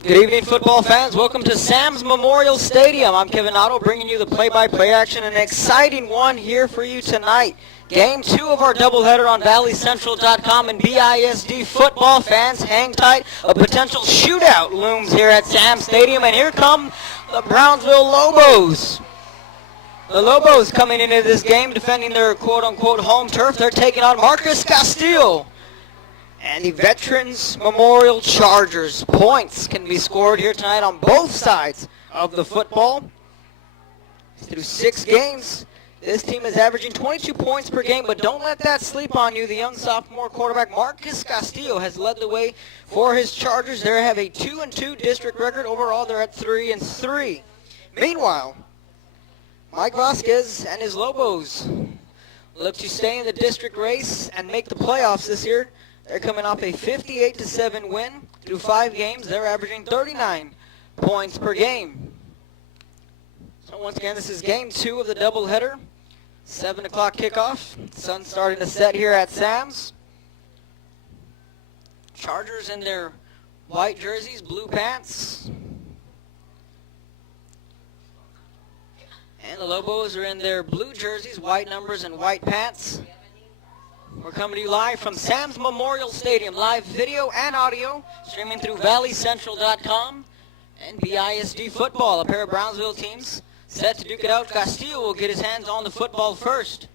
Good evening, football fans. Welcome to Sam's Memorial Stadium. I'm Kevin Otto, bringing you the play-by-play action. An exciting one here for you tonight. Game 2 of our doubleheader on ValleyCentral.com and BISD football fans. Hang tight. A potential shootout looms here at Sam's Stadium, and here come the Brownsville Lobos. The Lobos coming into this game defending their quote-unquote home turf. They're taking on Marcus Castile and the Veterans Memorial Chargers. Points can be scored here tonight on both sides of the football. Through 6 games, this team is averaging 22 points per game, but don't let that sleep on you. The young sophomore quarterback Marcus Castillo has led the way for his Chargers. They have a 2-2 district record. Overall, they're at 3-3. Meanwhile, Mike Vasquez and his Lobos look to stay in the district race and make the playoffs this year. They're coming off a 58-7 win through 5 games. They're averaging 39 points per game. So once again, this is game 2 of the doubleheader. 7 o'clock kickoff. Sun's starting to set here at Sam's. Chargers in their white jerseys, blue pants. And the Lobos are in their blue jerseys, white numbers, and white pants. We're coming to you live from Sam's Memorial Stadium. Live video and audio, streaming through ValleyCentral.com and BISD football. A pair of Brownsville teams set to duke it out. Castillo will get his hands on the football first.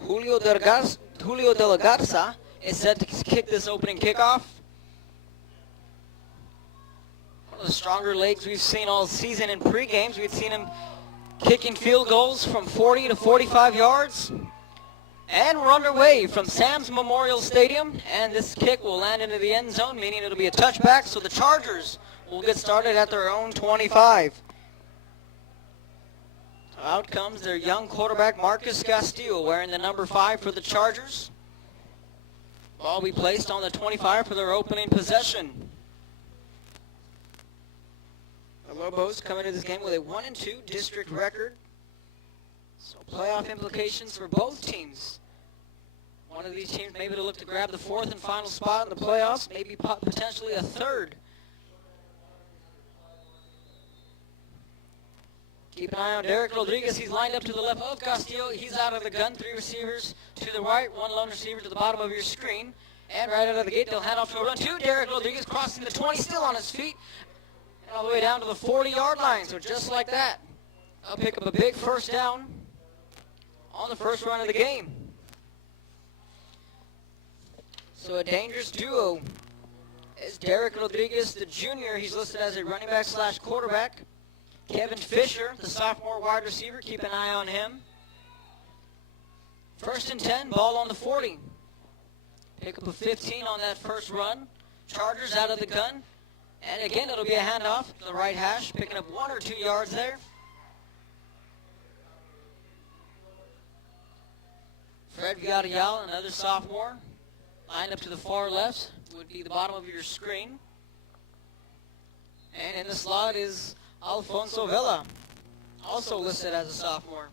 Julio de la Garza is set to kick this opening kickoff. One of the stronger legs we've seen all season in pre-games. We've seen him kicking field goals from 40 to 45 yards. And we're underway from Sam's Memorial Stadium. And this kick will land into the end zone, meaning it'll be a touchback. So the Chargers will get started at their own 25. Out comes their young quarterback, Marcus Castillo, wearing the number 5 for the Chargers. Ball will be placed on the 25 for their opening possession. The Lobos come into this game with a 1-2 district record. So playoff implications for both teams. One of these teams maybe to look to grab the 4th and final spot in the playoffs, maybe potentially a 3rd. Keep an eye on Derek Rodriguez. He's lined up to the left of Castillo. He's out of the gun. 3 receivers to the right, 1 lone receiver to the bottom of your screen. And right out of the gate, they'll hand off to a run to Derek Rodriguez, crossing the 20, still on his feet. All the way down to the 40-yard line. So just like that, I'll pick up a big first down on the first run of the game. So a dangerous duo is Derek Rodriguez, the junior. He's listed as a running back / quarterback. Kevin Fisher, the sophomore wide receiver. Keep an eye on him. 1st and 10, ball on the 40. Pick up a 15 on that first run. Chargers out of the gun. And again, it'll be a handoff to the right hash, picking up 1 or 2 yards there. Fred Villarreal, another sophomore, lined up to the far left, would be the bottom of your screen. And in the slot is Alfonso Vela, also listed as a sophomore.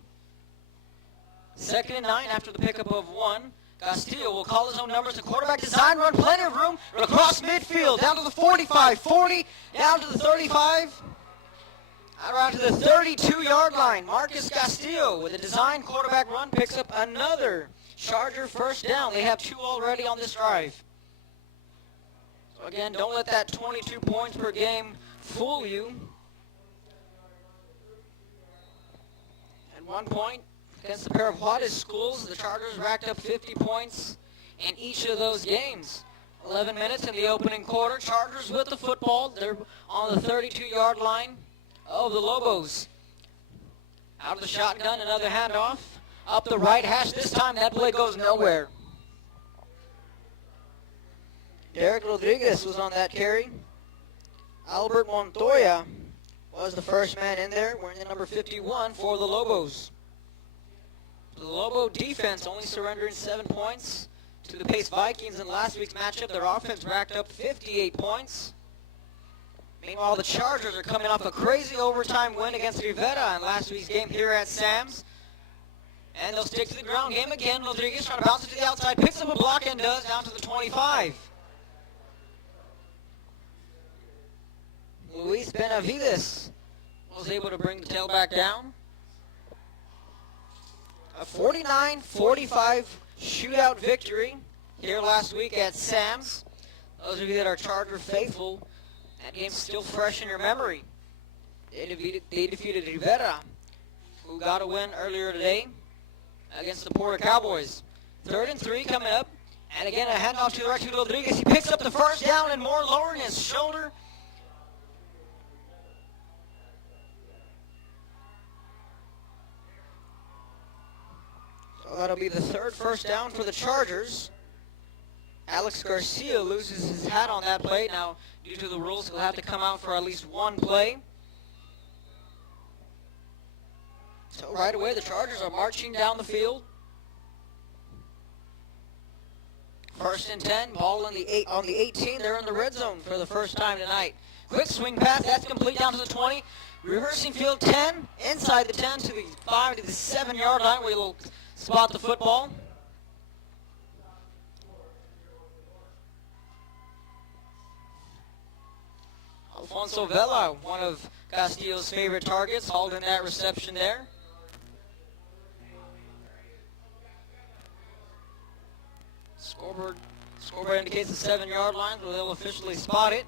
2nd and 9 after the pickup of 1. Castillo will call his own numbers. The quarterback design run, plenty of room. Across midfield, down to the 45, 40, down to the 35, around to the 32-yard line. Marcus Castillo with a design quarterback run picks up another Charger first down. They have 2 already on this drive. So again, don't let that 22 points per game fool you. At one point, against a pair of Juarez schools, the Chargers racked up 50 points in each of those games. 11 minutes in the opening quarter. Chargers with the football. They're on the 32-yard line of the Lobos. Out of the shotgun, another handoff. Up the right hash. This time that play goes nowhere. Derek Rodriguez was on that carry. Albert Montoya was the first man in there, wearing the number 51 for the Lobos. The Lobo defense only surrendering 7 points to the Pace Vikings in last week's matchup. Their offense racked up 58 points. Meanwhile, the Chargers are coming off a crazy overtime win against Rivera in last week's game here at Sam's. And they'll stick to the ground game again. Rodriguez trying to bounce it to the outside, picks up a block and does down to the 25. Luis Benavides was able to bring the tailback down. A 49-45 shootout victory here last week at Sam's. Those of you that are Charger faithful, that game's still fresh in your memory. They defeated Rivera, who got a win earlier today against the Porter Cowboys. 3rd and 3 coming up. And again, a handoff to the right to Rodriguez. He picks up the first down and more, lowering his shoulder. So that'll be the 3rd first down for the Chargers. Alex Garcia loses his hat on that play. Now, due to the rules, he'll have to come out for at least one play. So right away, the Chargers are marching down the field. 1st and 10, ball on the 18. They're in the red zone for the first time tonight. Quick swing pass, that's complete down to the 20. Reversing field 10, inside the 10 to the 5 to the 7-yard line where you'll spot the football. Alfonso Vela, one of Castillo's favorite targets, hauled in that reception there. Scoreboard indicates the 7-yard line, where they'll officially spot it.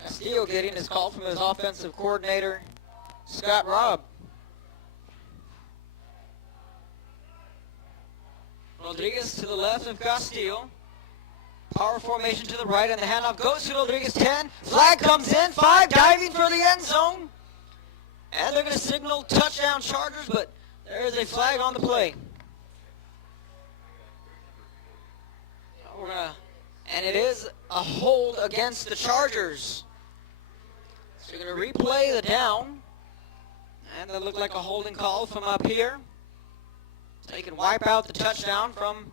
Castillo getting his call from his offensive coordinator, Scott Robb. Rodriguez to the left of Castillo. Power formation to the right, and the handoff goes to Rodriguez. 10. Flag comes in. 5 diving for the end zone. And they're going to signal touchdown Chargers, but there is a flag on the play. And it is a hold against the Chargers. So you're going to replay the down. And that looked like a holding call from up here. So you can wipe out the touchdown from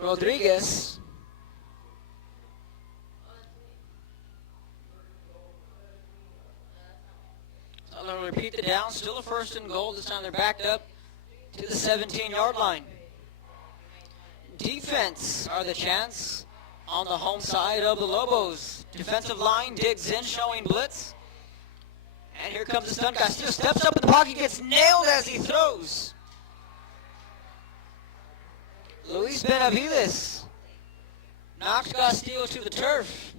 Rodriguez. So they'll repeat the down. Still a 1st and goal. This time they're backed up to the 17-yard line. Defense are the chants on the home side of the Lobos. Defensive line digs in, showing blitz. And here comes the stunt. Castillo steps up in the pocket, gets nailed as he throws. Luis Benavides knocks Castillo to the turf.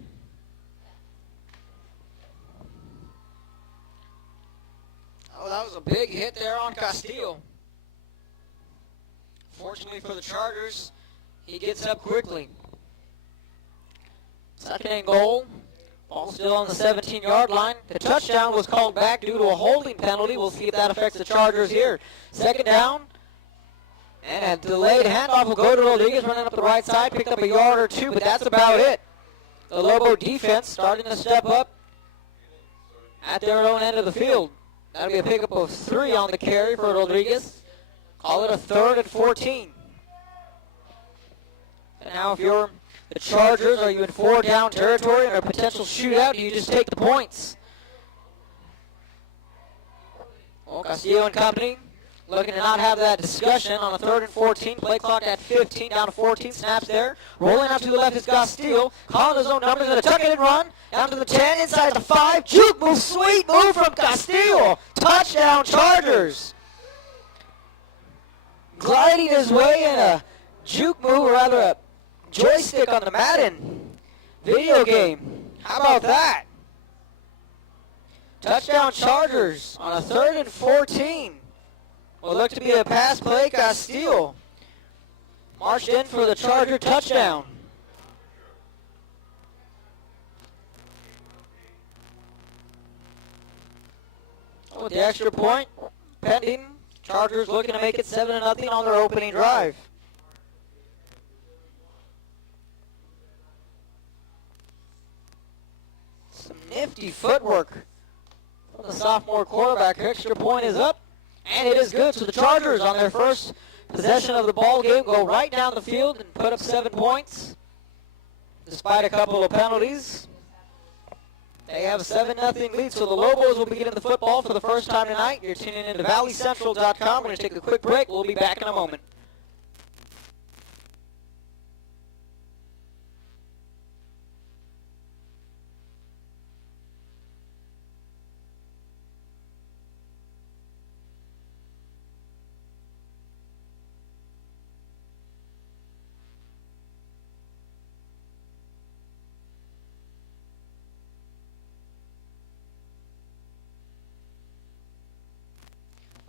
Oh, that was a big hit there on Castillo. Fortunately for the Chargers, he gets up quickly. 2nd and goal. Ball still on the 17-yard line. The touchdown was called back due to a holding penalty. We'll see if that affects the Chargers here. 2nd down. And a delayed handoff will go to Rodriguez running up the right side. Picked up a yard or 2, but that's about it. The Lobo defense starting to step up at their own end of the field. That'll be a pickup of 3 on the carry for Rodriguez. Call it a 3rd and 14. And now if you're the Chargers, are you in 4-down territory or a potential shootout? Do you just take the points? Well, Castillo and company looking to not have that discussion on a 3rd and 14. Play clock at 15, down to 14. Snaps there. Rolling out to the left is Castillo. Calling his own numbers. Going to tuck it and run. Down to the 10, inside the 5. Juke move, sweet move from Castillo. Touchdown Chargers. Gliding his way in a juke move, or rather a joystick on the Madden video game. How about that? Touchdown Chargers on a 3rd and 14. Will look to be a pass play. Castillo marched in for the Charger touchdown. With the extra point pending, Chargers looking to make it 7-0 on their opening drive. Some nifty footwork from the sophomore quarterback. Extra point is up, and it is good. So the Chargers, on their first possession of the ball game, go right down the field and put up 7 points, despite a couple of penalties. They have a 7-0 lead, so the Lobos will be getting the football for the first time tonight. You're tuning in to ValleyCentral.com. We're going to take a quick break. We'll be back in a moment.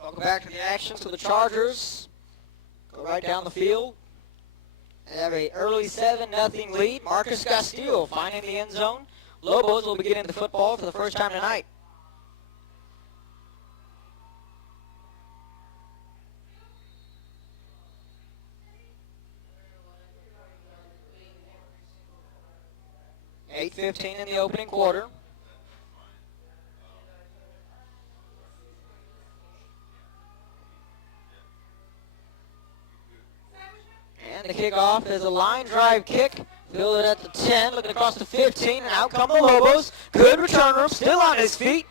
Welcome back to the action. So the Chargers go right down the field. They have an early 7-0 lead. Marcus Castillo finding the end zone. Lobos will be getting the football for the first time tonight. $8:15 in the opening quarter. And the kickoff is a line drive kick. Fielded at the 10, looking across the 15, and out come the Lobos. Good returner, still on his feet.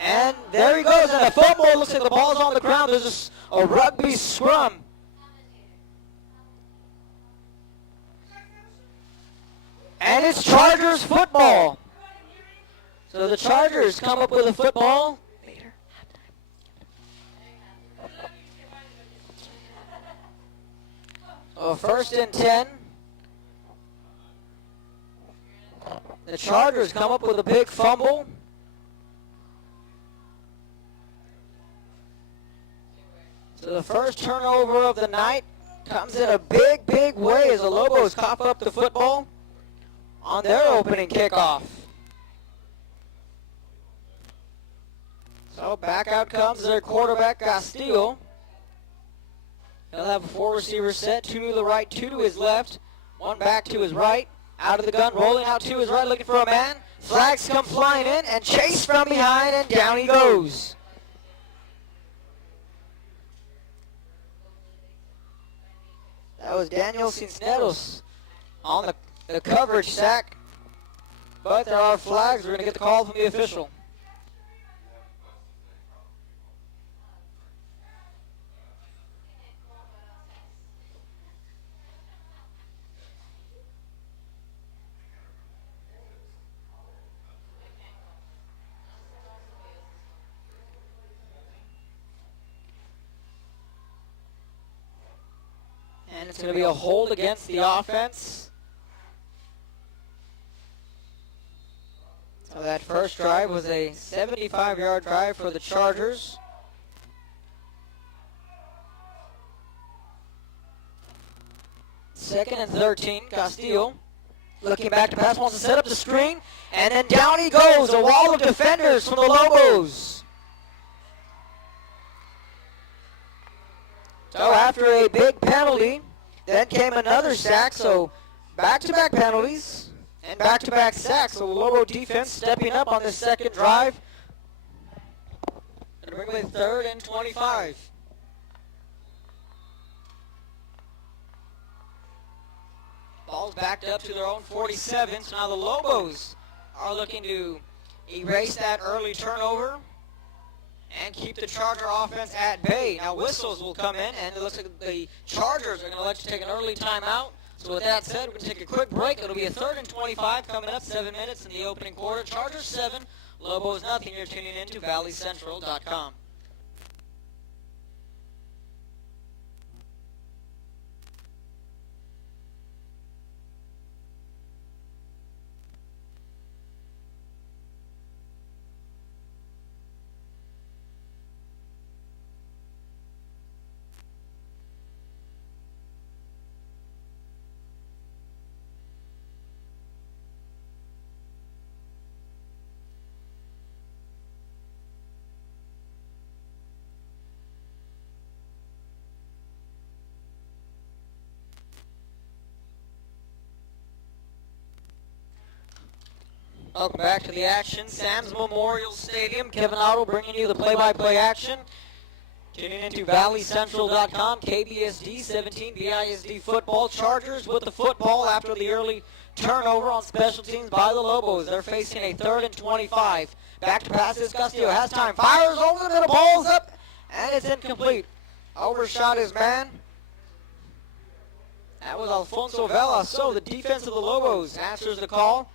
And there he goes, and a fumble. Looks like the ball's on the ground. There's a rugby scrum. And it's Chargers football. So the Chargers come up with a football. First and 10. The Chargers come up with a big fumble. So the first turnover of the night comes in a big, big way as the Lobos cough up the football on their opening kickoff. So back out comes their quarterback, Castillo. He'll have a 4 receiver set, 2 to the right, 2 to his left, 1 back to his right. Out of the gun, rolling out to his right, looking for a man. Flags come flying in, and chase from behind, and down he goes. That was Daniel Cisneros on the coverage sack. But there are flags. We're going to get the call from the official. And it's going to be a hold against the offense. So that first drive was a 75-yard drive for the Chargers. Second and 13, Castillo looking back to pass, wants to set up the screen, and then down he goes, a wall of defenders from the Lobos. So after a big penalty, then came another sack, so back-to-back penalties and back-to-back sacks. So the Lobo defense stepping up on this second drive. Going to bring away 3rd and 25. Ball's backed up to their own 47, so now the Lobos are looking to erase that early turnover and keep the Charger offense at bay. Now whistles will come in, and it looks like the Chargers are going to let you take an early timeout. So with that said, we're going to take a quick break. It'll be a 3rd and 25 coming up, 7 minutes in the opening quarter. Chargers 7, Lobos nothing. You're tuning in to ValleyCentral.com. Welcome back to the action. Sam's Memorial Stadium. Kevin Otto bringing you the play-by-play action. Tuning into ValleyCentral.com, KBSD 17, BISD football. Chargers with the football after the early turnover on special teams by the Lobos. They're facing a 3rd and 25. Back to passes. Castillo has time. Fires over the middle. Ball's up, and it's incomplete. Overshot his man. That was Alfonso Vela. So the defense of the Lobos answers the call.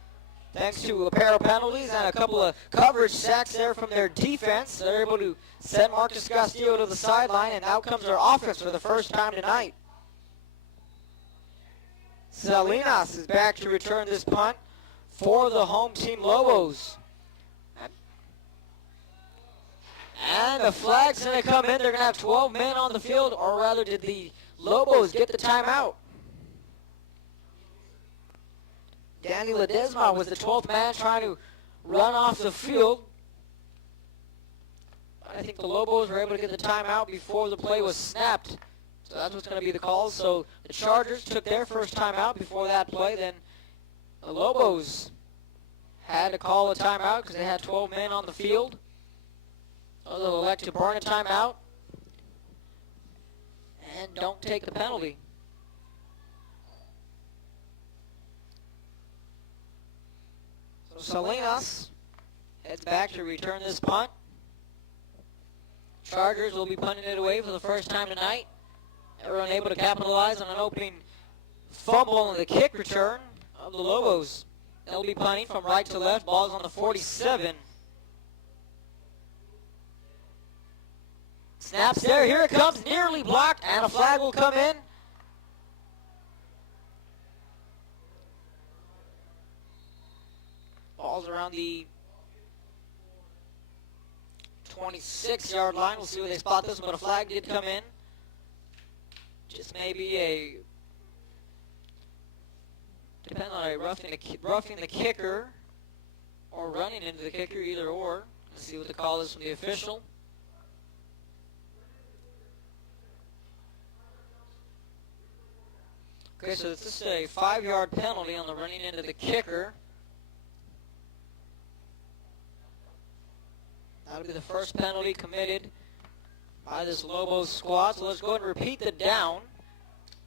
Thanks to a pair of penalties and a couple of coverage sacks there from their defense, they're able to send Marcus Castillo to the sideline, and out comes their offense for the first time tonight. Salinas is back to return this punt for the home team Lobos. And the flag's going to come in. They're going to have 12 men on the field, or rather did the Lobos get the timeout? Danny Ledesma was the 12th man trying to run off the field. I think the Lobos were able to get the timeout before the play was snapped. So that's what's going to be the call. So the Chargers took their first timeout before that play. Then the Lobos had to call a timeout because they had 12 men on the field. So they'll elect to burn a timeout and don't take the penalty. Salinas heads back to return this punt. Chargers will be punting it away for the first time tonight. They were unable to capitalize on an opening fumble on the kick return of the Lobos. They'll be punting from right to left. Ball's on the 47. Snaps there. Here it comes. Nearly blocked, and a flag will come in. Ball's around the 26-yard line. We'll see where they spot this, but a flag did come in. Just maybe a, depends on a roughing the kicker or running into the kicker, either or. Let's see what the call is from the official. Okay, so this is a 5-yard penalty on the running into the kicker. That'll be the first penalty committed by this Lobos squad. So let's go ahead and repeat the down.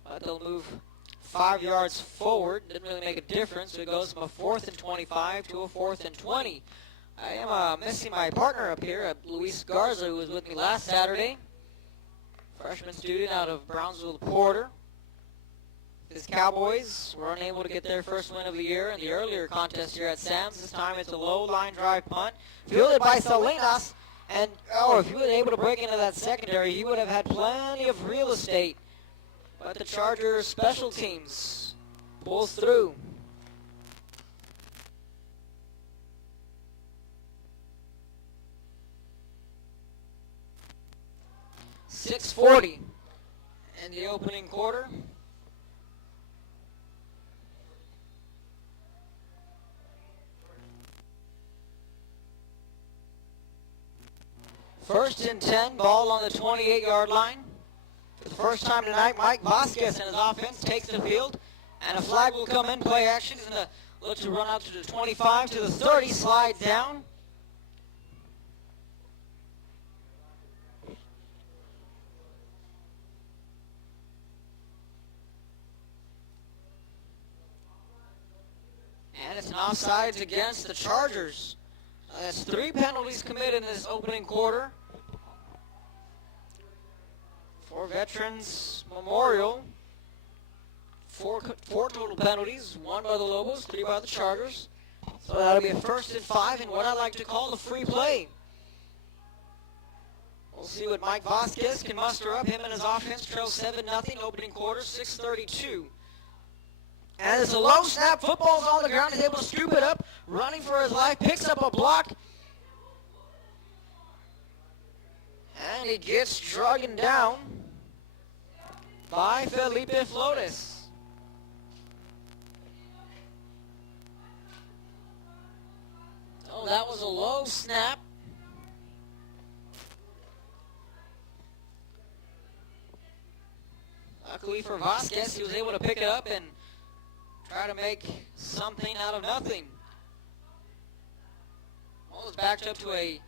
But they'll move 5 yards forward. Didn't really make a difference. So it goes from a 4th and 25 to a 4th and 20. I am missing my partner up here, Luis Garza, who was with me last Saturday. Freshman student out of Brownsville, Porter. His Cowboys were unable to get their first win of the year in the earlier contest here at Sam's. This time it's a low line drive punt, fielded by Salinas. And, if he was able to break into that secondary, he would have had plenty of real estate. But the Chargers special teams pulls through. .640 in the opening quarter. First and 10, ball on the 28-yard line. For the first time tonight, Mike Vasquez and his offense takes the field, and a flag will come in. Play action. He's going to look to run out to the 25, to the 30, slides down. And it's an offsides against the Chargers. That's 3 penalties committed in this opening quarter for Veterans Memorial. 4 total penalties, 1 by the Lobos, 3 by the Chargers. So that'll be a 1st and 5 in what I like to call the free play. We'll see what Mike Vasquez can muster up. Him and his offense trail 7-0, opening quarter, 6:32. And it's a low snap. Football's on the ground. He's able to scoop it up. Running for his life. Picks up a block. And he gets dragged down by Felipe Flores. So that was a low snap. Luckily for Vasquez, he was able to pick it up and try to make something out of nothing. Well, it's backed up to a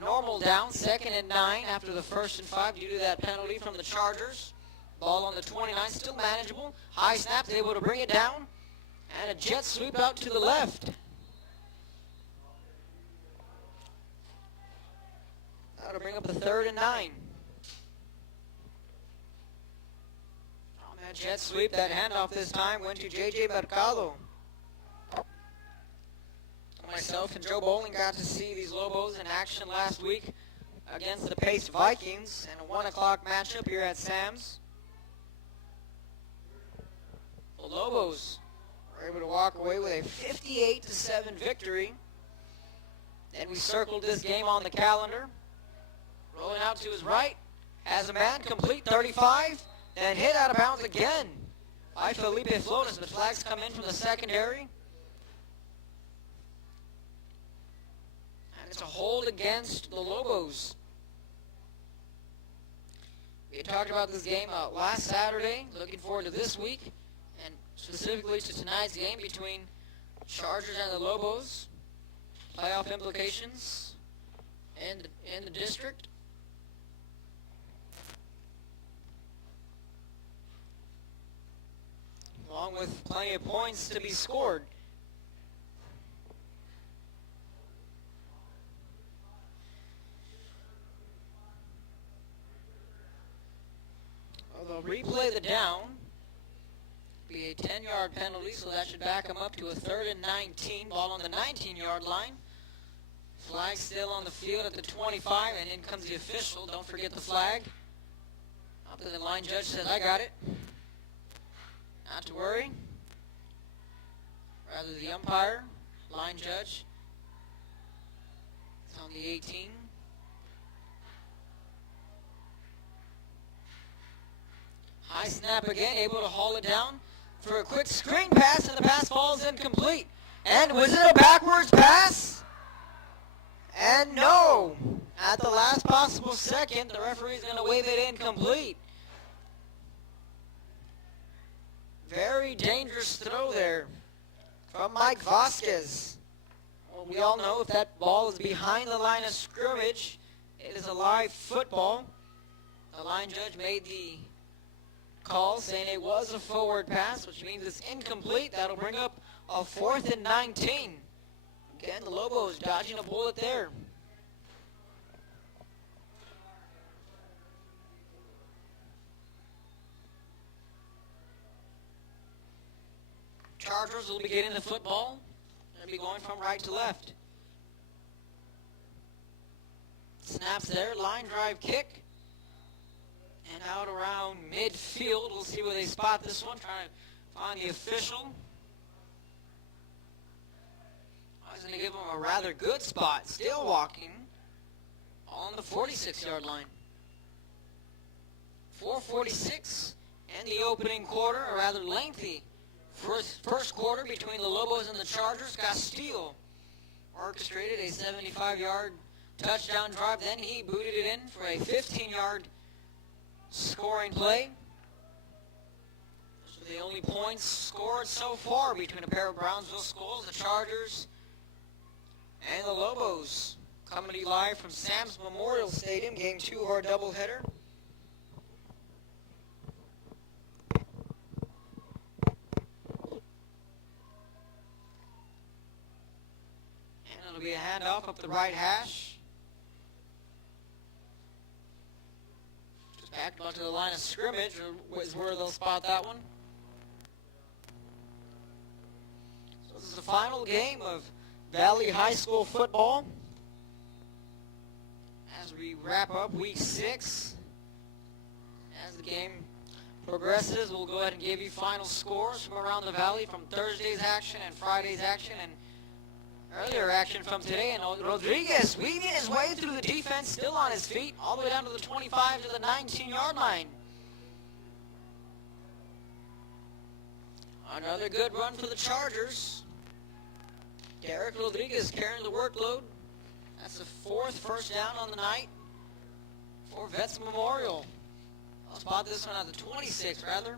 normal down, 2nd and 9 after the 1st and 5 due to that penalty from the Chargers. Ball on the 29, still manageable. High snap, able to bring it down. And a jet sweep out to the left. That'll bring up the 3rd and 9. On that jet sweep, that handoff this time went to J.J. Mercado. Myself and Joe Bowling got to see these Lobos in action last week against the Pace Vikings in a 1 o'clock matchup here at Sam's. The Lobos were able to walk away with a 58-7 victory. Then we circled this game on the calendar. Rolling out to his right, has a man, complete 35, then hit out of bounds again by Felipe Flores, but flags come in from the secondary. And it's a hold against the Lobos. We had talked about this game last Saturday, looking forward to this week, and specifically to tonight's game between Chargers and the Lobos. Playoff implications in the district. Along with plenty of points to be scored. Well, they'll replay the down. Be a 10-yard penalty, so that should back them up to a 3rd and 19. Ball on the 19-yard line. Flag still on the field at the 25, and in comes the official. Don't forget the flag. After the line judge said, I got it. Not to worry. Rather the umpire, line judge. It's on the 18. High snap again, able to haul it down for a quick screen pass, and the pass falls incomplete. And was it a backwards pass? And no. At the last possible second, the referee's going to wave it incomplete. Very dangerous throw there from Mike Vasquez. Well, we all know if that ball is behind the line of scrimmage, it is a live football. The line judge made the call saying it was a forward pass, which means it's incomplete. That'll bring up a 4th and 19. Again, the Lobos dodging a bullet there. Chargers will be getting the football. They'll be going from right to left. Snaps there, line drive kick. And out around midfield, we'll see where they spot this one. Trying to find the official. I was going to give him a rather good spot. Still walking on the 46-yard line. 4:46 in the opening quarter, a rather lengthy first quarter between the Lobos and the Chargers. Castillo orchestrated a 75-yard touchdown drive. Then he booted it in for a 15-yard scoring play. Those are the only points scored so far between a pair of Brownsville schools, the Chargers and the Lobos. Coming to you live from Sam's Memorial Stadium, Game 2 of our doubleheader. It'll be a handoff up the right hash. Just back onto the line of scrimmage is where they'll spot that one. So this is the final game of Valley High School football. As we wrap up week 6, as the game progresses, we'll go ahead and give you final scores from around the Valley from Thursday's action and Friday's action and earlier action from today. And Rodriguez weaving his way through the defense, still on his feet, all the way down to the 25 to the 19-yard line. Another good run for the Chargers. Derek Rodriguez carrying the workload. That's the 4th first down on the night for Vets Memorial. I'll spot this one at the 26, rather.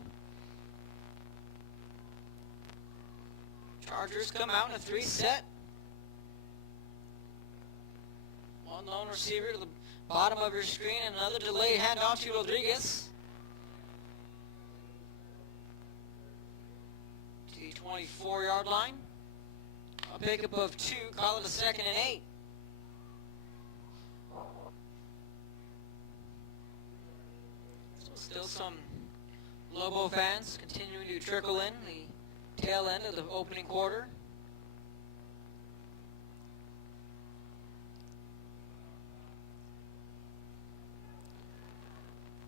Chargers come out in a 3 set. On lone receiver to the bottom of your screen, and another delayed handoff to Rodriguez. To the 24-yard line. A pickup of 2, call it a 2nd and 8. So still some Lobo fans continuing to trickle in the tail end of the opening quarter.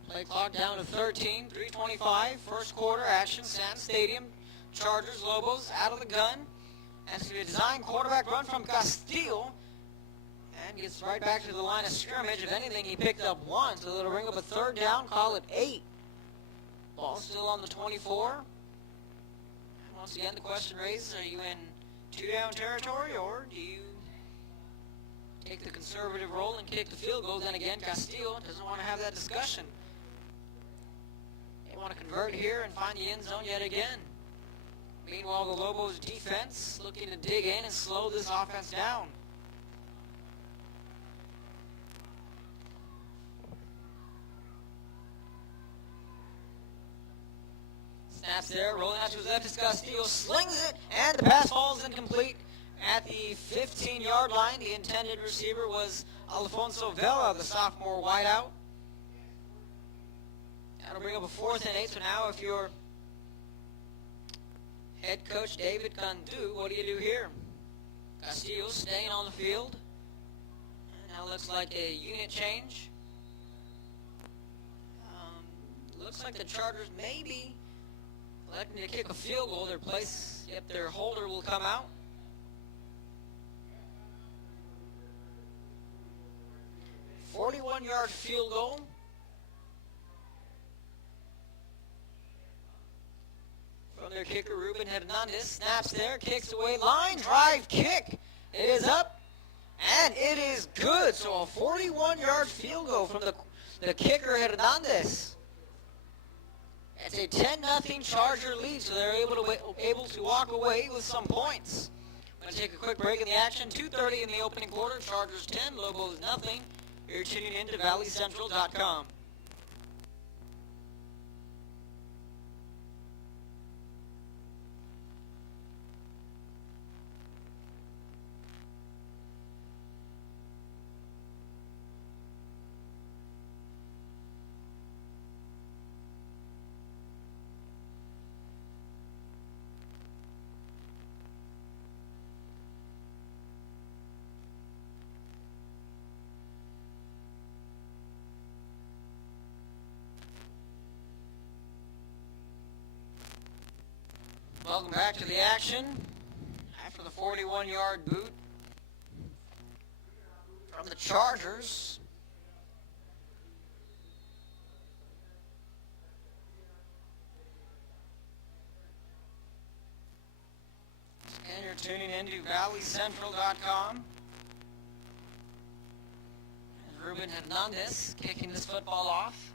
Play clock down to 13, 3:25, first quarter action, Sam's Stadium. Chargers, Lobos, out of the gun. And it's a design quarterback run from Castillo. And gets right back to the line of scrimmage. If anything, he picked up 1, so it'll bring up a 3rd down, call it 8. Ball still on the 24. And once again, the question raises, are you in 2-down territory, or do you take the conservative role and kick the field goal? Then again, Castillo doesn't want to have that discussion. They want to convert here and find the end zone yet again. Meanwhile, the Lobos defense looking to dig in and slow this offense down. Snaps there, rolling out to his left is Castillo, slings it, and the pass falls incomplete at the 15-yard line. The intended receiver was Alfonso Vela, the sophomore wideout. That'll bring up a 4th and 8, so now if you're head coach David Candu, what do you do here? Castillo staying on the field. And now looks like a unit change. Looks like the Chargers may be electing to kick a field goal. Their holder will come out. A 41-yard field goal. From their kicker, Ruben Hernandez, snaps there, kicks away, line drive kick. It is up, and it is good. So a 41-yard field goal from the kicker, Hernandez. It's a 10-0 Charger lead, so they're able to walk away with some points. I'm going to take a quick break in the action. 2:30 in the opening quarter. Chargers 10, Lobos nothing. You're tuning in to ValleyCentral.com. Welcome back to the action. After the 41-yard boot from the Chargers. And you're tuning in to ValleyCentral.com. And Ruben Hernandez kicking this football off.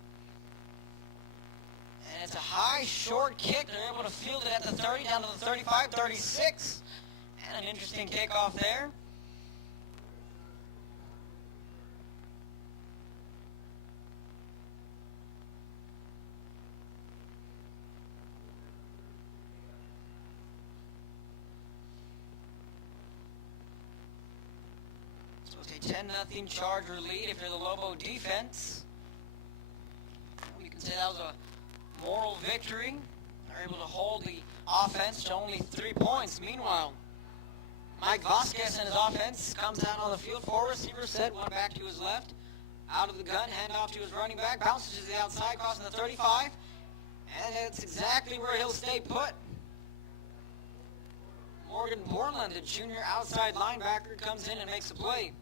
And it's a high, short kick. They're able to field it at the 30, down to the 35, 36. And an interesting kickoff there. So it's a 10-0 Charger lead if you're the Lobo defense. You can say that was a moral victory. They're able to hold the offense to only 3 points. Meanwhile, Mike Vasquez and his offense comes out on the field. 4 receivers set, 1 back to his left. Out of the gun, handoff to his running back. Bounces to the outside, crossing the 35. And it's exactly where he'll stay put. Morgan Borland, the junior outside linebacker, comes in and makes a play.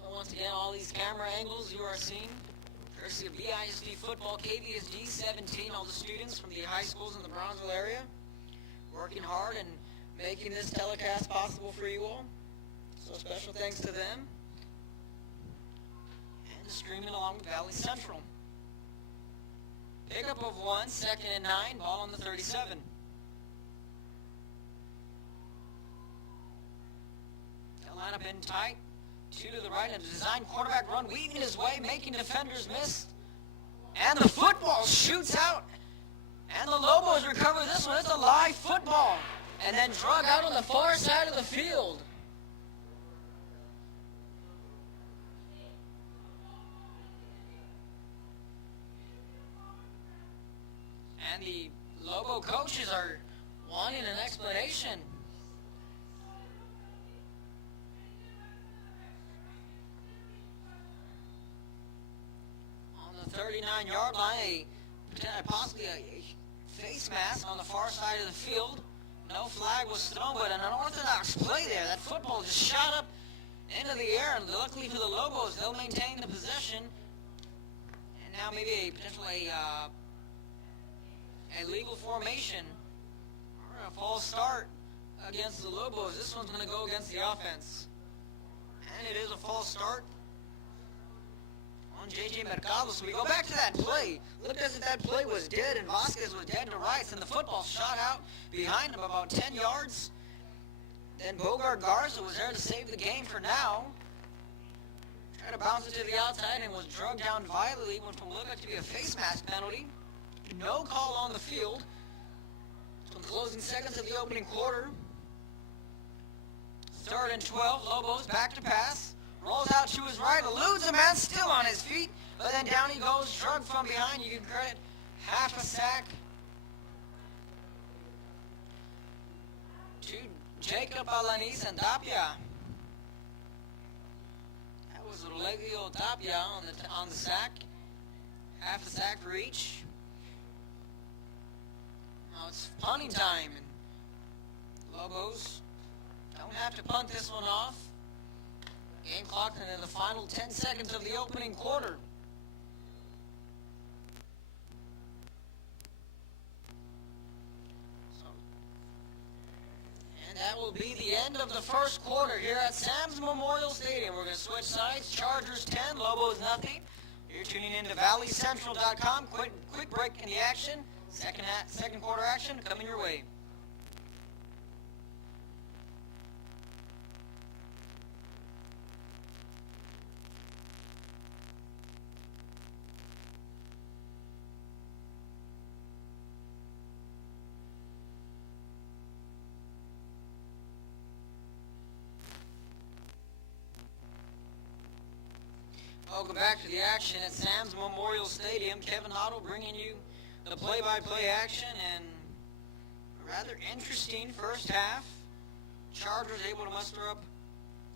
So once again, all these camera angles you are seeing, courtesy of BISD football, KVSD 17, all the students from the high schools in the Brownsville area, working hard and making this telecast possible for you all. So special thanks to them. And streaming along with Valley Central. Pickup of 1, 2nd and 9, ball on the 37. They'll line up in tight. Two to the right, and a design quarterback run, weaving his way, making defenders miss. And the football shoots out. And the Lobos recover this one. It's a live football. And then drug out on the far side of the field. And the Lobo coaches are wanting an explanation. On the 39-yard line, possibly a face mask on the far side of the field. No flag was thrown, but an unorthodox play there. That football just shot up into the air, and luckily for the Lobos, they'll maintain the possession. And now maybe potentially a legal formation or a false start against the Lobos. This one's going to go against the offense. And it is a false start on J.J. Mercado. So we go back to that play. Looked as if that play was dead and Vasquez was dead to rights, and the football shot out behind him about 10 yards. Then Bogart Garza was there to save the game for now. Tried to bounce it to the outside and was drugged down violently. Went from looked like to be a face mask penalty. No call on the field. So closing seconds of the opening quarter. 3rd and 12. Lobos back to pass. Rolls out to his right. Eludes a man still on his feet. But then down he goes. Drugged from behind. You can credit half a sack to Jacob Alanis and Tapia. That was Rogelio Tapia on the sack. Half a sack for each. Now it's punting time, and Lobos don't have to punt this one off. Game clock into the final 10 seconds of the opening quarter. And that will be the end of the first quarter here at Sam's Memorial Stadium. We're going to switch sides. Chargers 10, Lobos nothing. You're tuning in to ValleyCentral.com. Quick break in the action. Second quarter action coming your way. Welcome back to the action at Sam's Memorial Stadium. Kevin Otto bringing you the play-by-play action, and a rather interesting first half. Chargers able to muster up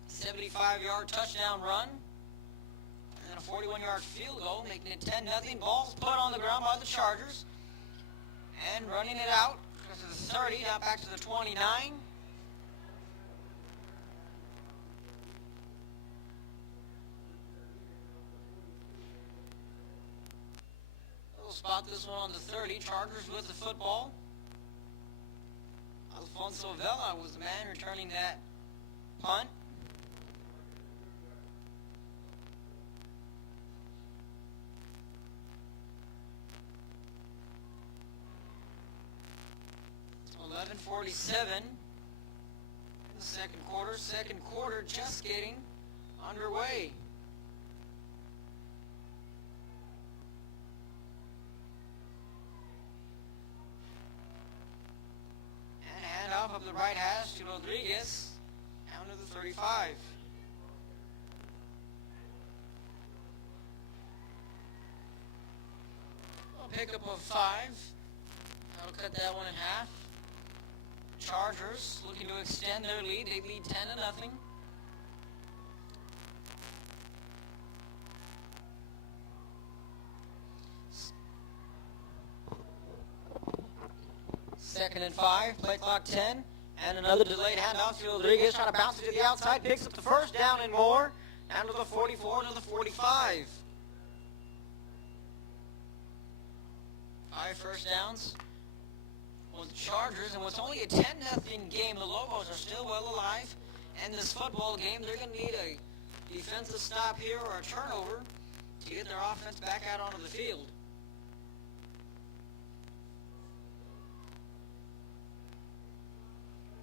a 75-yard touchdown run and a 41-yard field goal, making it 10-0. Ball's put on the ground by the Chargers, and running it out to the 30, now back to the 29. Spot this one on the 30. Chargers with the football. Alfonso Vela was the man returning that punt. It's 11:47 in the second quarter. Second quarter just getting underway. Off of the right hash to Rodriguez, down to the 35. A pickup of 5. That'll cut that one in half. Chargers looking to extend their lead. They lead 10-0. Second and 5, play clock 10, and another delayed handoff to Rodriguez, trying to bounce it to the outside, picks up the first down and more, down to the 44, to the 45. 5 first downs for the Chargers, and what's only a 10-0 game, the Lobos are still well alive, and this football game, they're going to need a defensive stop here or a turnover to get their offense back out onto the field.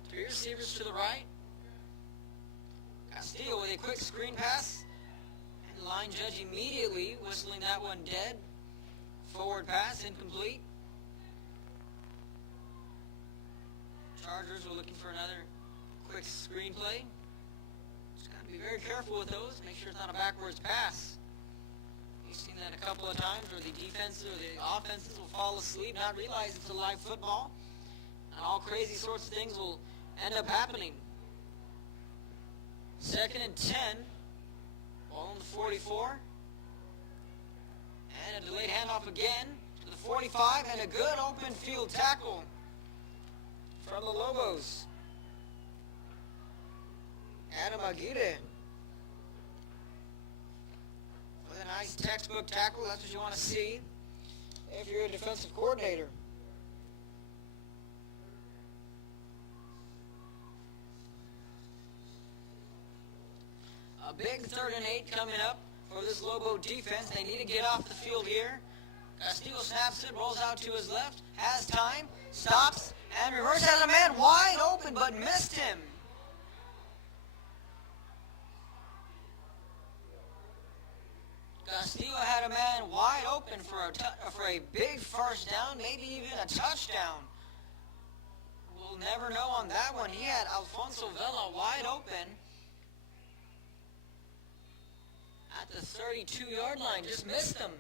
Three receivers to the right. Castillo with a quick screen pass. And the line judge immediately whistling that one dead. Forward pass, incomplete. Chargers were looking for another quick screen play. Just got to be very careful with those. Make sure it's not a backwards pass. You've seen that a couple of times where the defenses or the offenses will fall asleep, not realize it's a live football. And all crazy sorts of things will end up happening. 2nd and 10. Ball on the 44. And a delayed handoff again to the 45. And a good open field tackle from the Lobos. Adam Aguirre. With a nice textbook tackle. That's what you want to see if you're a defensive coordinator. A big 3rd and 8 coming up for this Lobo defense. They need to get off the field here. Castillo snaps it, rolls out to his left, has time, stops, and reverse has a man wide open but missed him. Castillo had a man wide open for a big first down, maybe even a touchdown. We'll never know on that one. He had Alfonso Vela wide open at the 32-yard line. Just missed him.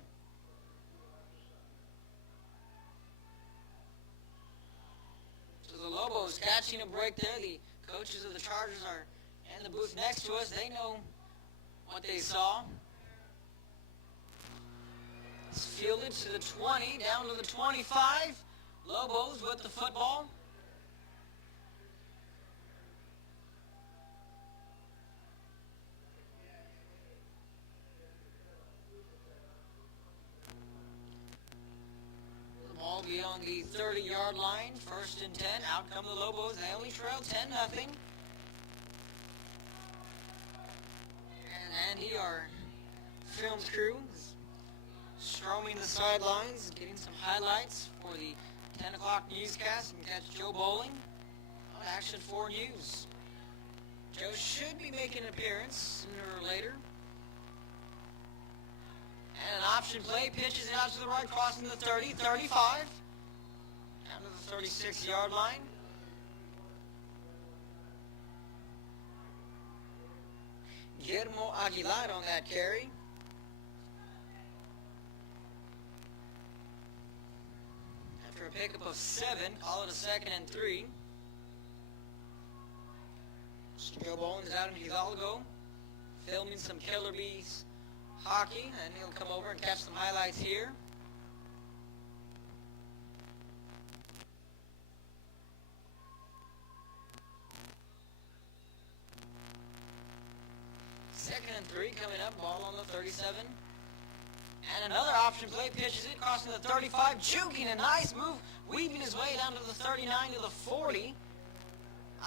So the Lobos catching a break there. The coaches of the Chargers are in the booth next to us. They know what they saw. It's fielded to the 20, down to the 25. Lobos with the football. The ball be on the 30-yard line. 1st and 10. Out come the Lobos. They only trail 10-0. And Andy, our film crew, is stroming the sidelines, getting some highlights for the 10 o'clock newscast. And catch Joe Bowling on Action 4 News. Joe should be making an appearance sooner or later. And an option play, pitches it out to the right, crossing the 30, 35. Down to the 36-yard line. Guillermo Aguilar on that carry. After a pickup of 7, call it a 2nd and 3. Joe Bowling is out in Hidalgo, filming some Killer Bees hockey, and he'll come over and catch some highlights here. Second and 3 coming up, ball on the 37. And another option play, pitches it, crossing the 35, juking, a nice move, weaving his way down to the 39 to the 40.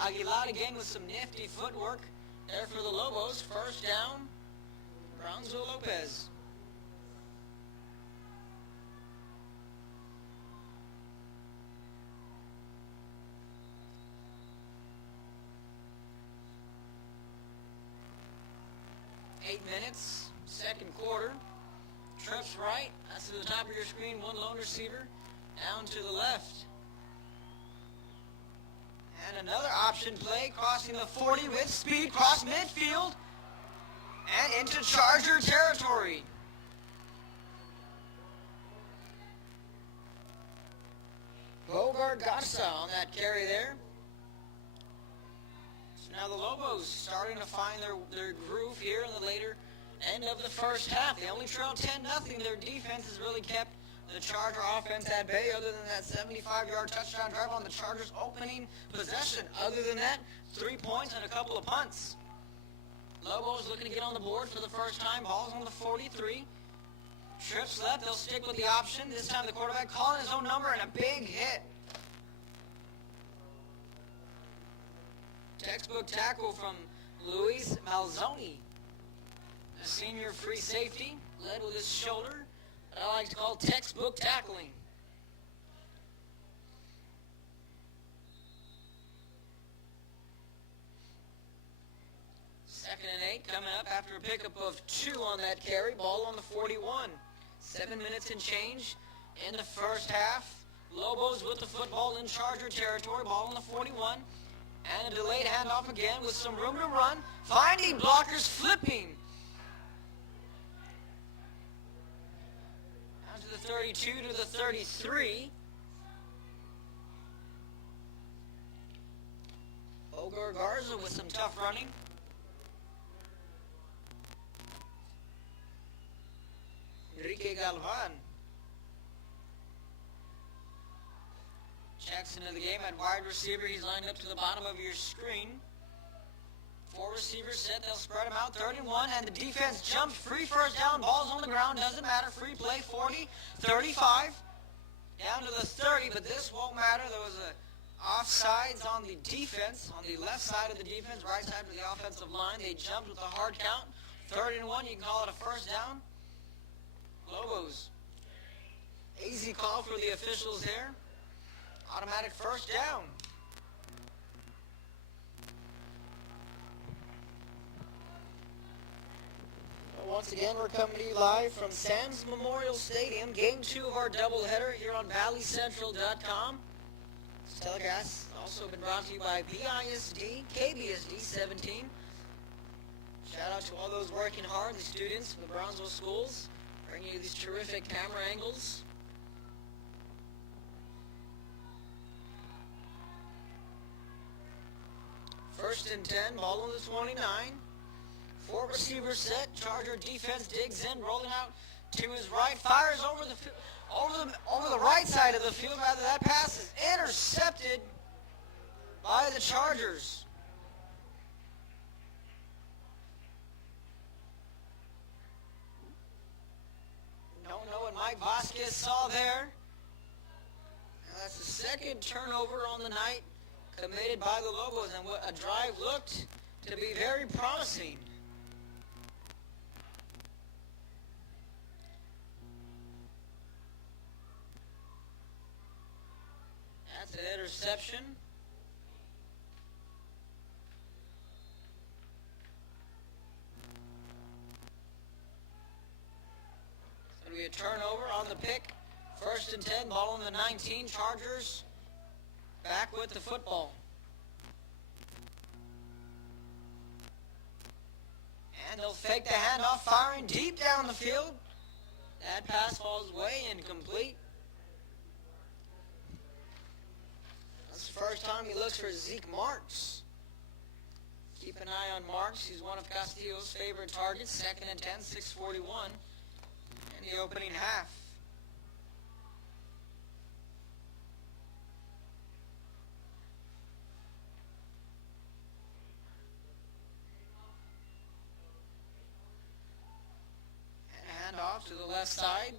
Aguilar again with some nifty footwork there for the Lobos. 1st down, Brownsville Lopez. Eight minutes, 2nd quarter. Trips right, that's to the top of your screen, one lone receiver, down to the left. And another option play, crossing the 40 with speed, cross midfield, and into Charger territory. Bogart Garza on that carry there. So now the Lobos starting to find their groove here in the later end of the first half. They only trailed 10-0. Their defense has really kept the Charger offense at bay, other than that 75-yard touchdown drive on the Chargers' opening possession. Other than that, 3 points and a couple of punts. Lobos looking to get on the board for the first time. Ball's on the 43. Trips left. They'll stick with the option. This time the quarterback calling his own number, and a big hit. Textbook tackle from Luis Malzoni, a senior free safety, led with his shoulder. I like to call textbook tackling. Second a pickup of 2 on that carry. Ball on the 41. 7 minutes and change in the first half. Lobos with the football in Charger territory. Ball on the 41. And a delayed handoff again with some room to run. Finding blockers, flipping. Down to the 32 to the 33. Ogar Garza with some tough running. Enrique Galvan checks into the game at wide receiver. He's lined up to the bottom of your screen. 4 receivers set. They'll spread him out. 3rd and 1. And the defense jumps. Free first down. Ball's on the ground. Doesn't matter. Free play. 40, 35. Down to the 30. But this won't matter. There was a offsides on the defense. On the left side of the defense. Right side of the offensive line. They jumped with a hard count. 3rd and 1. You can call it a first down. Lobos. Easy call for the officials here. Automatic first down. Once again, we're coming to you live from Sam's Memorial Stadium. Game 2 of our doubleheader here on ValleyCentral.com. This telecast has also been brought to you by BISD, KBSD 17. Shout out to all those working hard, the students from the Brownsville schools, bringing you these terrific camera angles. First and 10, ball on the 29. 4 receivers set. Charger defense digs in, rolling out to his right, fires over the right side of the field. Rather, that pass is intercepted by the Chargers. Don't know what Mike Vasquez saw there. Now that's the second turnover on the night committed by the Lobos, and what a drive looked to be very promising. That's an interception. It's going to be a turnover on the pick. First and 10, ball on the 19. Chargers back with the football. And they'll fake the handoff, firing deep down the field. That pass falls way incomplete. That's the first time he looks for Zeke Marks. Keep an eye on Marks. He's one of Castillo's favorite targets. 2nd and 10, 6:41 in the opening half. Off to the left side.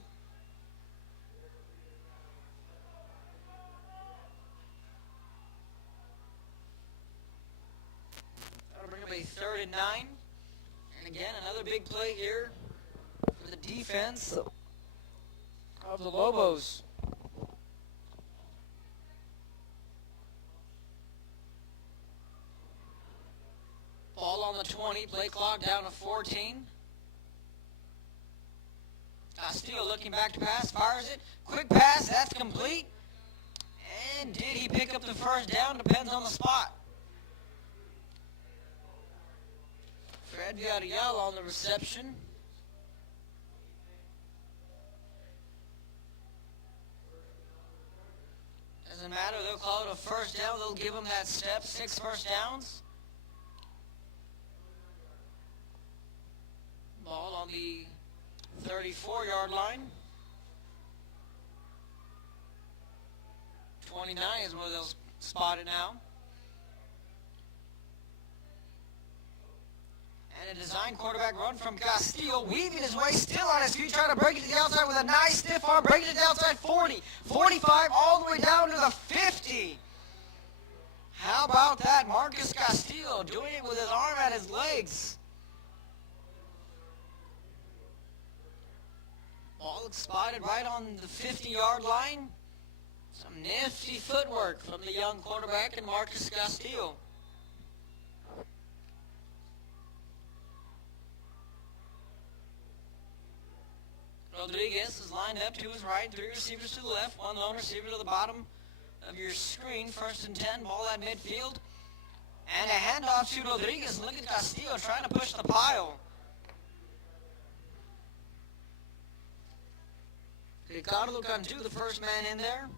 That'll bring up a 3rd and 9. And again, another big play here for the defense of the Lobos. Ball on the 20, play clock down to 14. Castillo looking back to pass, fires it. Quick pass, that's complete. And did he pick up the first down? Depends on the spot. Fred Villarreal on the reception. Doesn't matter, they'll call it a first down. They'll give him that step. 6 first downs. Ball on the 34-yard line. 29 is where they'll spot it now. And a design quarterback run from Castillo, weaving his way, still on his feet, trying to break it to the outside with a nice stiff arm, breaking it to the outside 40, 45, all the way down to the 50. How about that? Marcus Castillo doing it with his arm at his legs. Ball spotted right on the 50-yard line. Some nifty footwork from the young quarterback and Marcus Castillo. Rodriguez is lined up to his right, 3 receivers to the left, 1 lone receiver to the bottom of your screen. 1st and 10, ball at midfield. And a handoff to Rodriguez. Look at Castillo trying to push the pile. Ricardo Cantu, the first man in there,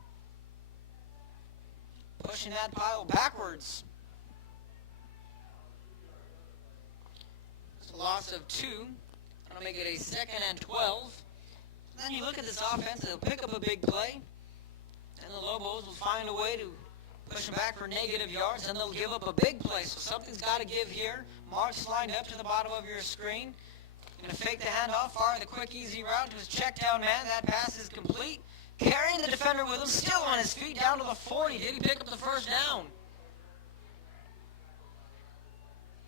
pushing that pile backwards. It's a loss of 2. That'll make it a 2nd and 12. Then you look at this offense, they'll pick up a big play, and the Lobos will find a way to push them back for negative yards, and they'll give up a big play. So something's got to give here. Mark's lined up to the bottom of your screen. Going to fake the handoff, fire the quick, easy route to his check down man. That pass is complete. Carrying the defender with him, still on his feet, down to the 40. Did he pick up the first down?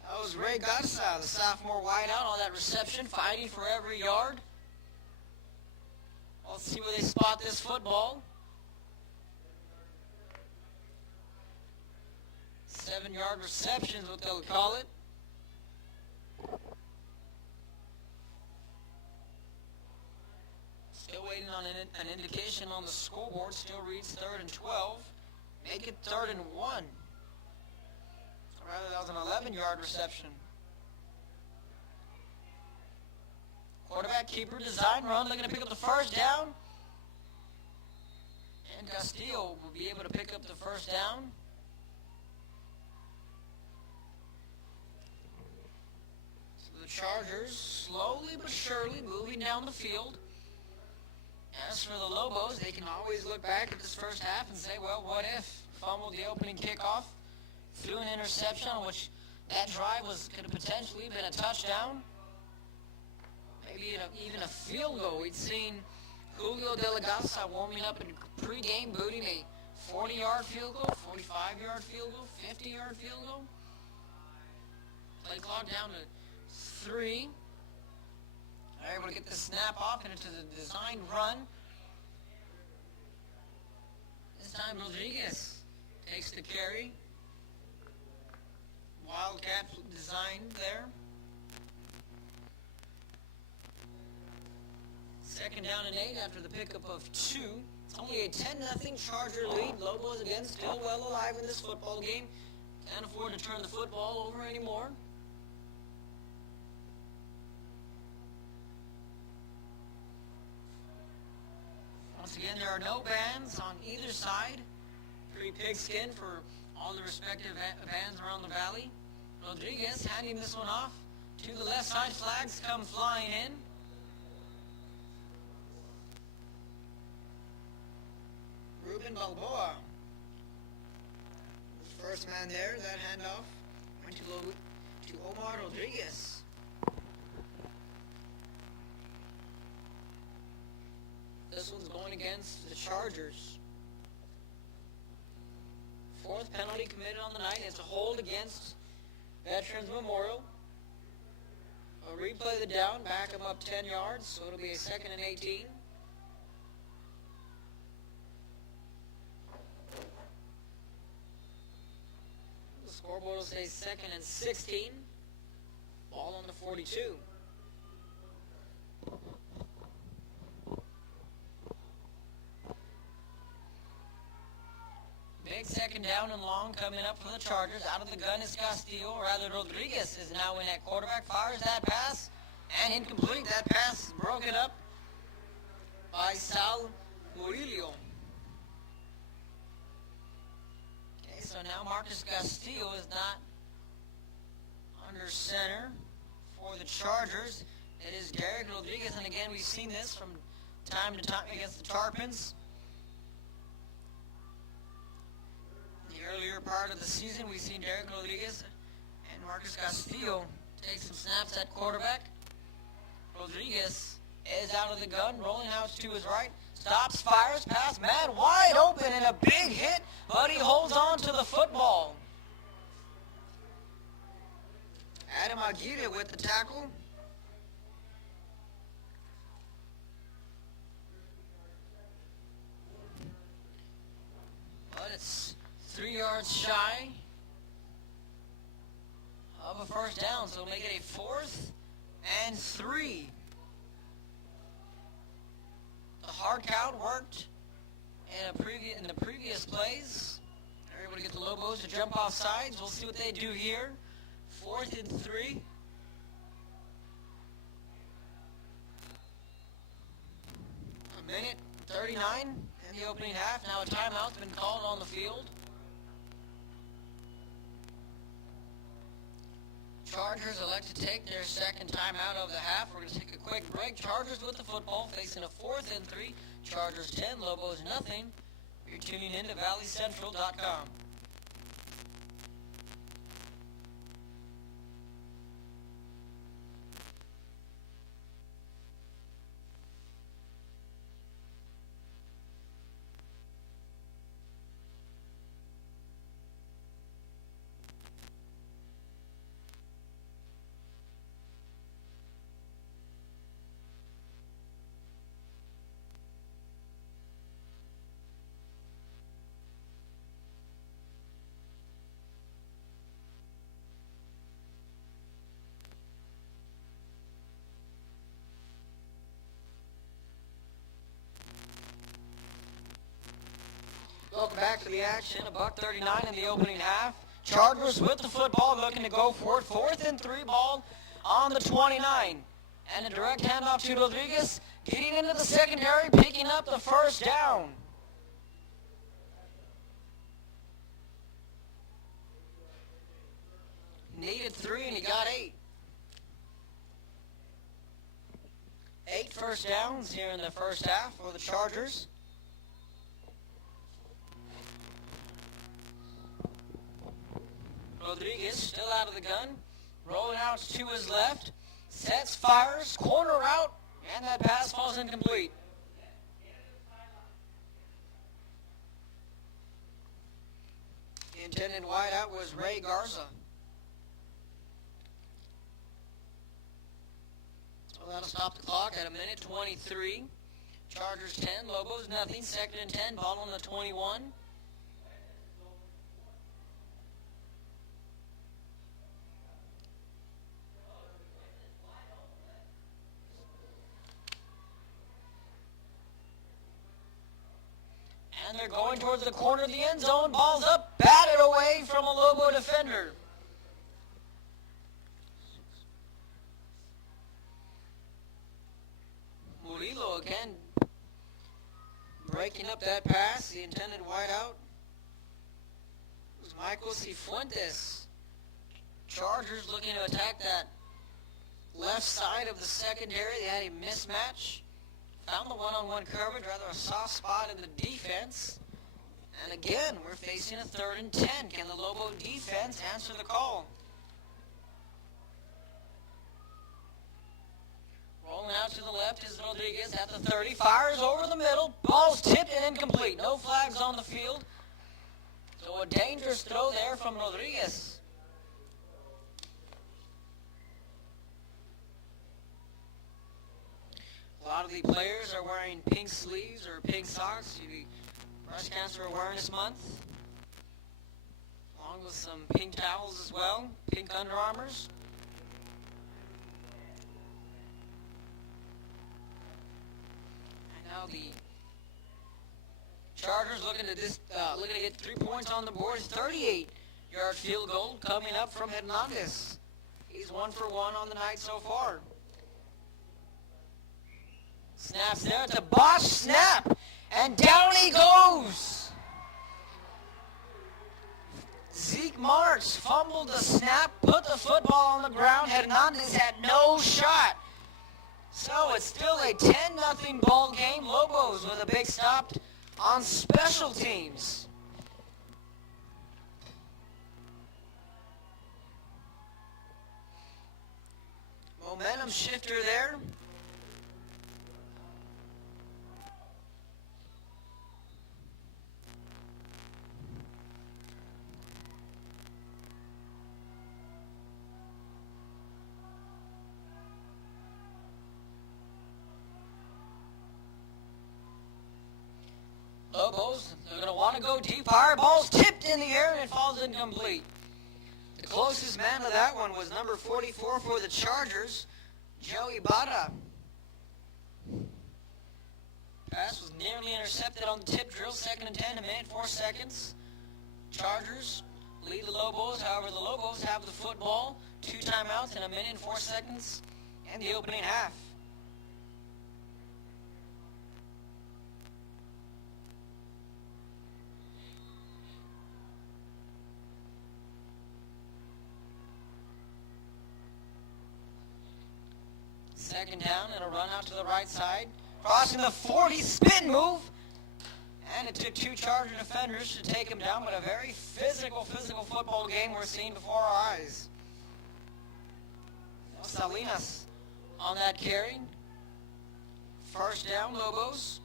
That was Ray Garza, the sophomore wideout, on that reception, fighting for every yard. Let's see where they spot this football. 7-yard reception is what they'll call it. Still waiting on an indication on the scoreboard. Still reads 3rd and 12. Make it 3rd and 1. Or rather, that was an 11-yard reception. Quarterback keeper design run, looking to pick up the first down. And Castillo will be able to pick up the first down. So the Chargers slowly but surely moving down the field. As for the Lobos, they can always look back at this first half and say, well, what if? Fumbled the opening kickoff, threw an interception, which that drive could have potentially been a touchdown. Maybe even a field goal. We'd seen Julio De La Garza warming up in pregame, booting a 40-yard field goal, 45-yard field goal, 50-yard field goal. Play clock down to 3. They're able to get the snap off and into the designed run. This time Rodriguez takes the carry. Wildcat design there. 2nd down and 8 after the pickup of 2. It's only a 10-0 Charger lead. Lobos again still well alive in this football game. Can't afford to turn the football over anymore. Once again, there are no bans on either side. Pre-pigskin for all the respective bands around the valley. Rodriguez handing this one off to the left side. Flags come flying in. Ruben Balboa, the first man there. That handoff went to Omar Rodriguez. This one's going against the Chargers. 4th penalty committed on the night. It's a hold against Veterans Memorial. A replay the down, back them up 10 yards, so it'll be a 2nd and 18. The scoreboard will say 2nd and 16. Ball on the 42. Big 2nd down and long coming up for the Chargers. Out of the gun is Castillo, or rather Rodriguez is now in at quarterback. Fires that pass, and incomplete. That pass broken up by Sal Murillo. Okay, so now Marcus Castillo is not under center for the Chargers. It is Derek Rodriguez, and again, we've seen this from time to time against the Tarpons. Earlier part of the season, we've seen Derek Rodriguez and Marcus Castillo take some snaps at quarterback. Rodriguez is out of the gun, rolling out to his right, stops, fires, pass, man wide open, and a big hit, but he holds on to the football. Adam Aguirre with the tackle. But it's 3 yards shy of a first down, so make it a 4th and 3. hard count worked in the previous plays. They're able to get the Lobos to jump off sides. We'll see what they do here. 4th and 3. A minute 39 in the opening half. Now a timeout's been called on the field. Chargers elect to take their second timeout of the half. We're going to take a quick break. Chargers with the football, facing a 4th and 3. Chargers 10, Lobos nothing. You're tuning in to ValleyCentral.com. Welcome back to the action. $1:39 in the opening half. Chargers with the football, looking to go for it. 4th and 3 ball on the 29. And a direct handoff to Rodriguez, getting into the secondary, picking up the first down. Needed 3 and he got 8. 8 first downs here in the first half for the Chargers. Rodriguez still out of the gun, rolling out to his left, sets, fires, corner route, and that pass falls incomplete. The intended wideout was Ray Garza. So that'll stop the clock at 1:23. Chargers 10, Lobos nothing. 2nd and 10, ball on the 21. And they're going towards the corner of the end zone. Ball's up, batted away from a Lobo defender. Murillo again breaking up that pass. The intended wideout was Michael Cifuentes. Chargers looking to attack that left side of the secondary. They had a mismatch. Found the one-on-one coverage, rather a soft spot in the defense. And again, we're facing a 3rd and 10. Can the Lobo defense answer the call? Rolling out to the left is Rodriguez at the 30. Fires over the middle. Ball's tipped and incomplete. No flags on the field. So a dangerous throw there from Rodriguez. A lot of the players are wearing pink sleeves or pink socks due to Breast Cancer Awareness Month, along with some pink towels as well, pink Under Armours. And now the Chargers looking to get 3 points on the board. 38-yard field goal coming up from Hernandez. He's 1 for 1 on the night so far. Snaps there, it's a Bosch snap, and down he goes. Zeke March fumbled the snap, put the football on the ground. Hernandez had no shot. So it's still a 10-0 ball game. Lobos with a big stop on special teams. Momentum shifter there. Lobos, they're going to want to go deep. Fire ball's tipped in the air and it falls incomplete. The closest man to that one was number 44 for the Chargers, Joey Bada. Pass was nearly intercepted on the tip drill. 2nd and 10, a minute, 4 seconds. Chargers lead the Lobos. However, the Lobos have the football. 2 timeouts in a minute and 4 seconds and the opening half. Second down and a run out to the right side. Crossing the 40, spin move. And it took 2 Charger defenders to take him down, but a very physical football game we're seeing before our eyes. Salinas on that carry. First down, Lobos.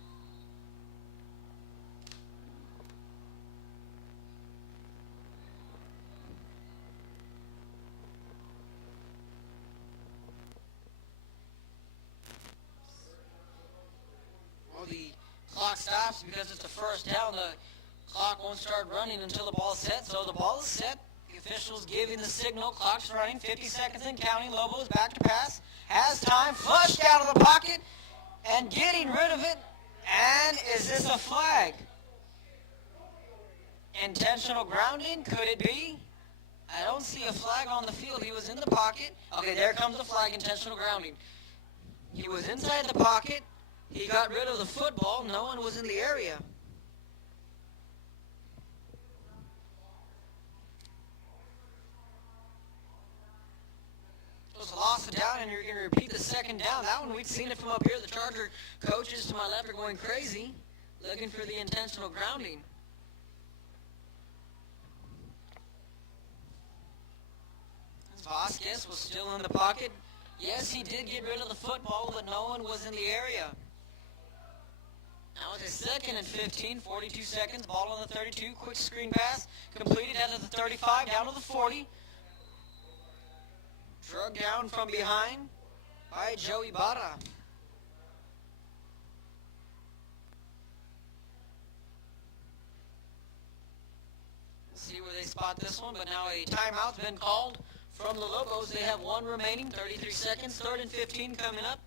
Well, the clock stops because it's a first down. The clock won't start running until the ball is set. So the ball is set. The officials giving the signal. Clock's running. 50 seconds and counting. Lobos back to pass. Has time. Flushed out of the pocket. And getting rid of it. And is this a flag? Intentional grounding? Could it be? I don't see a flag on the field. He was in the pocket. Okay, there comes the flag. Intentional grounding. He was inside the pocket. He got rid of the football. No one was in the area. It was a loss of down, and you're going to repeat the second down. That one, we'd seen it from up here. The Charger coaches to my left are going crazy, looking for the intentional grounding. Vasquez was still in the pocket. Yes, he did get rid of the football, but no one was in the area. Now it's a 2nd and 15, 42 seconds. Ball on the 32. Quick screen pass. Completed out of the 35, down to the 40. Drug down from behind by Joey Barra. Let's see where they spot this one, but now a timeout's been called from the Lobos. They have 1 remaining, 33 seconds. 3rd and 15 coming up.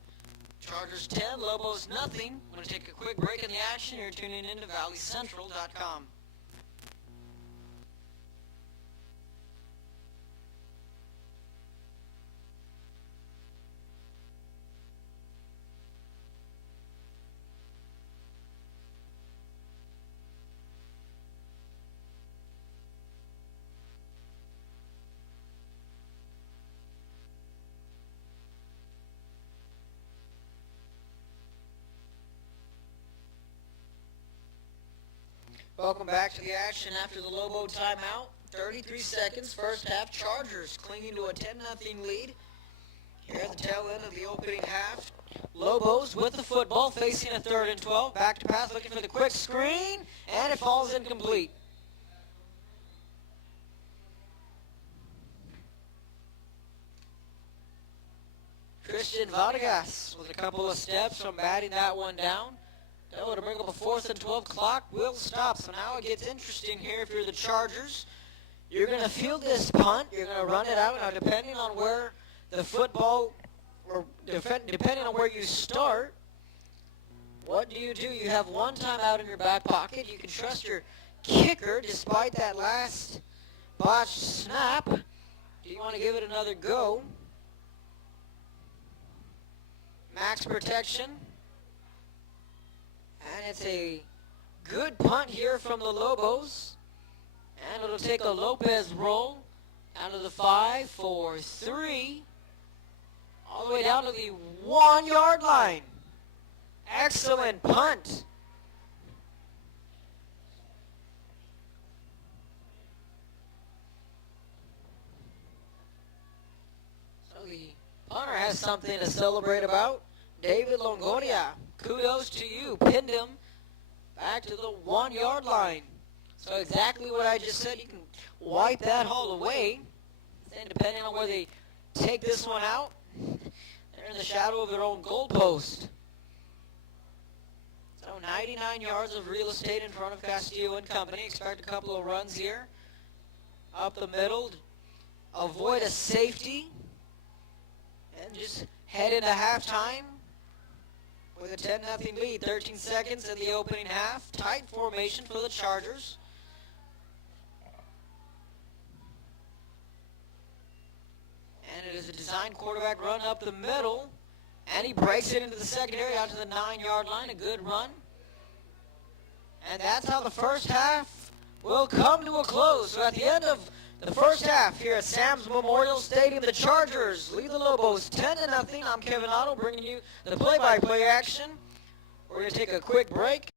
Chargers 10, Lobos nothing. I'm going to take a quick break in the action. You're tuning in to ValleyCentral.com. Welcome back to the action after the Lobo timeout. 33 seconds, first half. Chargers clinging to a 10-0 lead. Here at the tail end of the opening half. Lobos with the football facing a 3rd and 12. Back to pass, looking for the quick screen, and it falls incomplete. Christian Vargas with a couple of steps from batting that one down. That would bring up a 4th and 12. Clock will stop. So now it gets interesting here if you're the Chargers. You're going to field this punt. You're going to run it out. Now, depending on where the football, or depending on where you start, what do? You have 1 timeout in your back pocket. You can trust your kicker despite that last botched snap. Do you want to give it another go? Max protection. And it's a good punt here from the Lobos. And it'll take a Lopez roll down to the 5, 4, 3. All the way down to the 1-yard line. Excellent punt. So the punter has something to celebrate about. David Longoria. Kudos to you. Pinned him back to the 1-yard line. So exactly what I just said. You can wipe that haul away. And depending on where they take this one out, they're in the shadow of their own goalpost. So 99 yards of real estate in front of Castillo and company. Expect a couple of runs here. Up the middle. Avoid a safety. And just head into halftime with a 10-0 lead. 13 seconds in the opening half. Tight formation for the Chargers. And it is a design quarterback run up the middle. And he breaks it into the secondary out to the 9-yard line. A good run. And that's how the first half will come to a close. So at the end of the first half here at Sam's Memorial Stadium, the Chargers lead the Lopez 10-0. I'm Kevin Otto bringing you the play-by-play action. We're going to take a quick break.